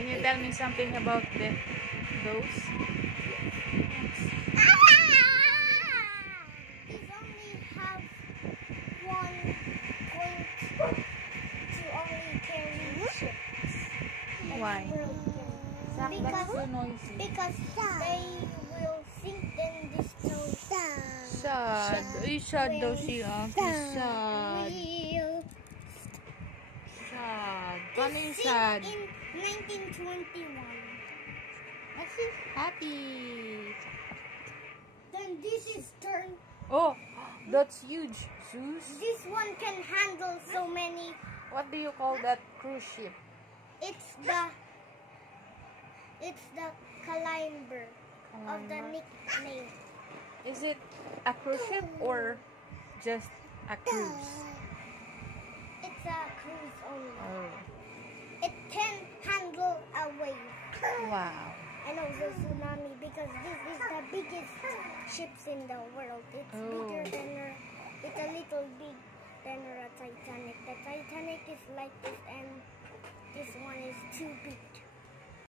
Can you tell me something about those? These only have one point to only carry ships. Why? Zach, that's so noisy. Because they will sink in this tone. Sad. Ay, sad daw si Aki. Sad. Sad. Paano yung sad? In 1921. She's happy. Then this is turned. Oh, that's huge. Zeus. This one can handle so many. What do you call that cruise ship? It's the climber of the nickname. Is it a cruise ship or just a cruise? It's a cruise only. Oh. It can handle a wave. Wow. I know the tsunami because this is the biggest ships in the world. It's bigger than it's a little big than a Titanic. The Titanic is like this and this one is too big.